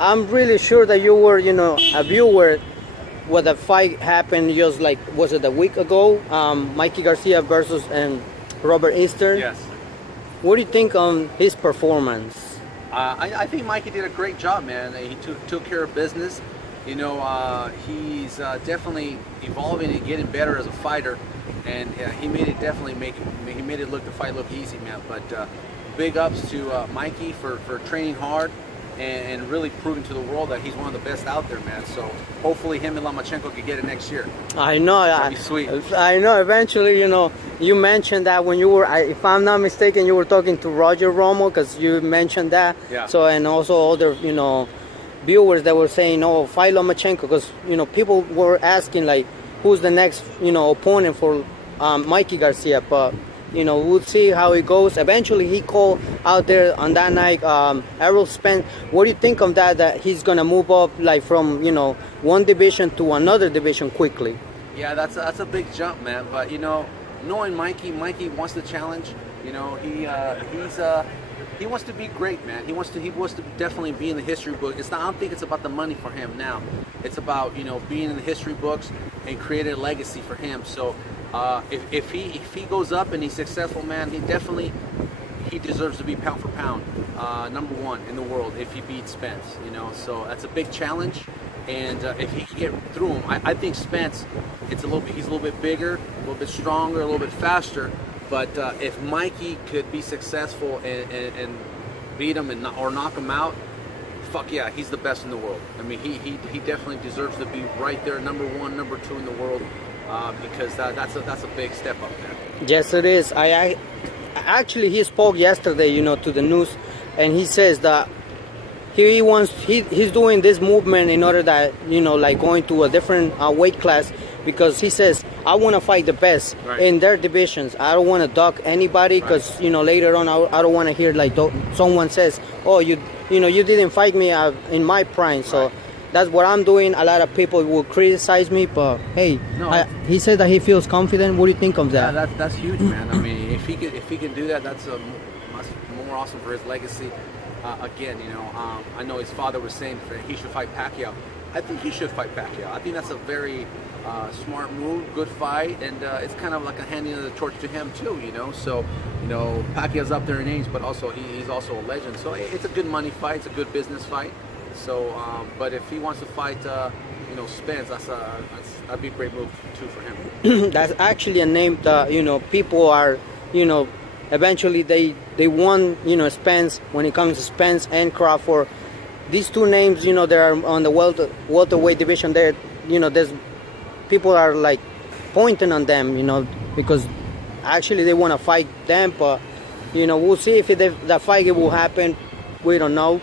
I'm really sure that you were, a viewer when the fight happened just like, was it a week ago? Mikey Garcia versus Robert Eastern. Yes. What do you think on his performance? I think Mikey did a great job, man. He took care of business. He's definitely evolving and getting better as a fighter, and he made it he made it the fight look easy, man. But big ups to Mikey for training hard and really proving to the world that he's one of the best out there, man. So hopefully him and Lomachenko can get it next year. I know. That'd be sweet. I know. Eventually, you mentioned that when you were, if I'm not mistaken, you were talking to Roger Romo, because you mentioned that. Yeah. So, and also other, viewers that were saying, oh, fight Lomachenko, because, people were asking, like, who's the next, opponent for Mikey Garcia. But, we'll see how it goes. Eventually, he called out there on that night, Errol Spence. What do you think of that he's going to move up, like, from, one division to another division quickly? Yeah, that's a big jump, man. But, knowing Mikey wants the challenge. He wants to be great, man. He wants to definitely be in the history book. I don't think it's about the money for him now. It's about, being in the history books and creating a legacy for him. So if he goes up and he's successful, man, he deserves to be pound for pound number one in the world if he beats Spence. So that's a big challenge. And if he can get through him, I think Spence, he's a little bit bigger, a little bit stronger, a little bit faster. But if Mikey could be successful and beat him or knock him out, fuck yeah, he's the best in the world. I mean, he definitely deserves to be right there, number one, number two in the world, because that's a big step up there. Yes, it is. Actually, he spoke yesterday, to the news, and he says that he's doing this movement in order that, like going to a different weight class, because he says, I want to fight the best in their divisions. I don't want to duck anybody, because later on I don't want to hear like someone says, oh, you didn't fight me in my prime. So that's what I'm doing. A lot of people will criticize me, but hey, he said that he feels confident. What do you think of that? Yeah, that's huge, man. I mean, if he can do that, that's more awesome for his legacy. Again, I know his father was saying that he should fight Pacquiao. I think he should fight Pacquiao. I think that's a very smart move, good fight, and it's kind of like a handing of the torch to him too, So, Pacquiao's up there in age, but also he's also a legend. So it's a good money fight, it's a good business fight. So, but if he wants to fight, Spence, that'd be a great move too for him. That's actually a name that people are, eventually they won, Spence. When it comes to Spence and Crawford, these two names, they are on the welterweight division. There, there's people are like pointing on them, because actually they want to fight them. But we'll see if the fight will happen. We don't know.